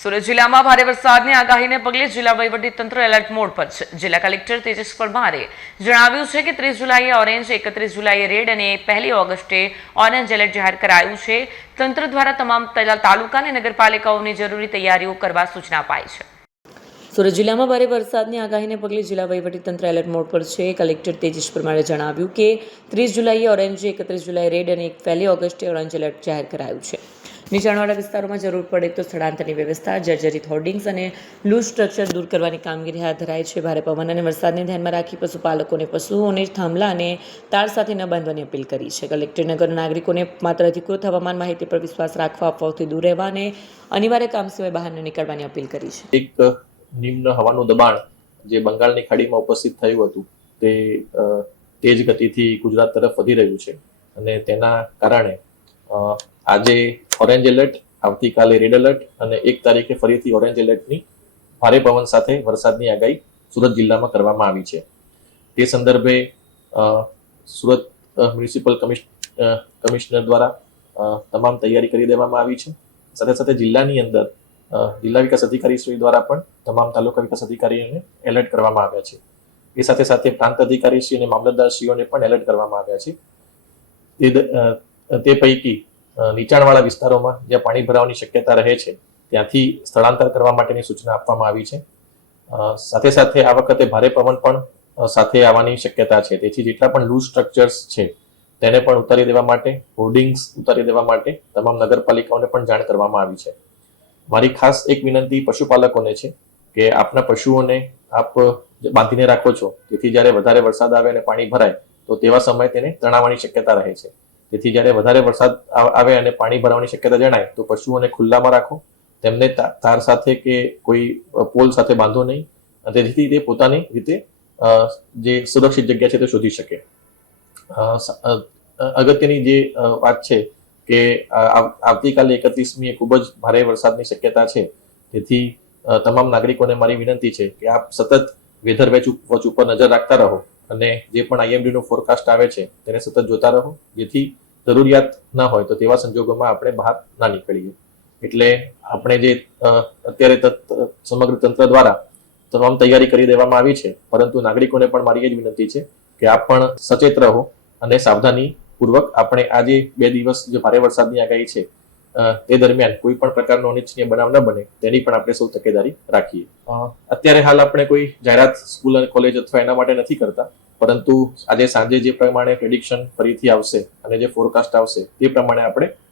સુરત જિલ્લામાં ભારે વરસાદની આગાહીને પગલે જિલ્લા વહીવટીતંત્ર એલર્ટ મોડ પર છે. જિલ્લા કલેક્ટર તેજસ પરમારે જણાવ્યું છે કે 30 જુલાઈએ ઓરેન્જ, 31 જુલાઈએ રેડ અને 1 ઓગસ્ટે ઓરેન્જ એલર્ટ જાહેર કરાયું છે. તંત્ર દ્વારા તમામ તાલુકા અને નગરપાલિકાઓની જરૂરી તૈયારીઓ કરવા સૂચના અપાઈ છે. સુરત જિલ્લામાં ભારે વરસાદની આગાહીને પગલે જિલ્લા વહીવટીતંત્ર એલર્ટ મોડ પર છે. કલેક્ટર તેજસ પરમારે જણાવ્યું કે 30 જુલાઈએ ઓરેન્જ, 31 જુલાઈએ રેડ અને 1 ઓગસ્ટે ઓરેન્જ એલર્ટ જાહેર કરાયું છે. નીચાણવાળા વિસ્તારોમાં જરૂર પડે તો સ્થળાંતરની વ્યવસ્થા, જર્જરિત હોર્ડિંગ્સ અને લૂઝ સ્ટ્રક્ચર દૂર કરવાની કામગીરી હાથ ધરાઈ છે. ભારે પવન અને વરસાદને ધ્યાનમાં રાખી પશુપાલકોને પશુઓને થાંભલા અને તાર સાથે ન બાંધવાની અપીલ કરી છે. કલેક્ટર નગર નાગરિકોને માત્ર અધિકૃત હવામાન માહિતી પર વિશ્વાસ રાખવા, અફવાઓથી દૂર રહેવા અને અનિવાર્ય કામ સિવાય બહાર ન નીકળવાની અપીલ કરી છે. એક નિમ્ન હવાનું દબાણ જે બંગાળની ખાડીમાં ઉપસ્થિત થયું હતું તે તેજ ગતિથી ગુજરાત તરફ વધી રહ્યું છે અને તેના કારણે આજે ઓરેન્જ એલર્ટ, આવતીકાલે રેડ એલર્ટ અને 1 તારીખે ફરીથી ઓરેન્જ એલર્ટની ભારે પવન સાથે વરસાદની આગાહી સુરત જિલ્લામાં કરવામાં આવી છે. તે સંદર્ભે સુરત મ્યુનિસિપલ કમિશનર દ્વારા તમામ તૈયારી કરી દેવામાં આવી છે. સાથે સાથે જિલ્લાની અંદર જિલ્લા વિકાસ અધિકારીશ્રી દ્વારા પણ તમામ તાલુકા વિકાસ અધિકારીઓને એલર્ટ કરવામાં આવ્યા છે. એ સાથે સાથે પ્રાંત અધિકારીશ્રી અને મામલતદારશ્રીઓને પણ એલર્ટ કરવામાં આવ્યા છે. તે પૈકી નીચાણવાળા વિસ્તારોમાં જ્યાં પાણી ભરાવાની શક્યતા રહે છે ત્યાંથી સ્થળાંતર કરવા માટેની સૂચના આપવામાં આવી છે. સાથે સાથે આ વખતે ભારે પવન પણ સાથે આવવાની શક્યતા છે. તેથી જેટલા પણ લૂઝ સ્ટ્રક્ચર્સ છે તેને પણ ઉતારી દેવા માટે, હોર્ડિંગ્સ ઉતારી દેવા માટે તમામ નગરપાલિકાઓને પણ જાણ કરવામાં આવી છે. મારી ખાસ એક વિનંતી પશુપાલકોને છે કે આપના પશુઓને આપ બાંધીને રાખો છો, તેથી જ્યારે વધારે વરસાદ આવે અને પાણી ભરાય તો તેવા સમયે તેને તણાવવાની શક્યતા રહે છે. તેથી જ્યારે વધારે વરસાદ આવે અને પાણી ભરાવાની શક્યતા જણાય તો પશુઓને ખુલ્લામાં રાખો, તેમને તાર સાથે કે કોઈ પોલ સાથે બાંધો નહીં, તેથી તે પોતાની રીતે જે સુરક્ષિત જગ્યા છે તે શોધી શકે. અગત્યની જે વાત છે કે આવતીકાલે 31મીએ ખૂબ જ ભારે વરસાદની શક્યતા છે. તેથી તમામ નાગરિકોને મારી વિનંતી છે કે આપ સતત વેધર વોચ ઉપર નજર રાખતા રહો અને જે પણ IMD નું ફોરકાસ્ટ આવે છે તેને સતત જોતા રહો, જેથી જરૂરિયાત ન હોય તો તેવા સંજોગોમાં આપણે બહાર ના નીકળીએ. એટલે આપણે જે અત્યારે સમગ્ર તંત્ર દ્વારા તમામ તૈયારી કરી દેવામાં આવી છે, પરંતુ નાગરિકોને પણ મારી એ જ વિનંતી છે કે આપ પણ સચેત રહો અને સાવધાની પૂર્વક આપણે આજે 2 દિવસ જે ભારે વરસાદની આગાહી છે તે દરમિયાન કોઈ પણ પ્રકારનો અનિચ્છનીય બનાવ ન બને તેની પણ આપણે સૌ તકેદારી રાખીએ. અત્યારે હાલ આપણે કોઈ જાહેરાત સ્કૂલ અને કોલેજ અથવા એના માટે નથી કરતા, પરંતુ આજે સાંજે જે પ્રમાણે પ્રેડિક્શન ફરીથી આવશે અને જે ફોરકાસ્ટ આવશે તે પ્રમાણે આપણે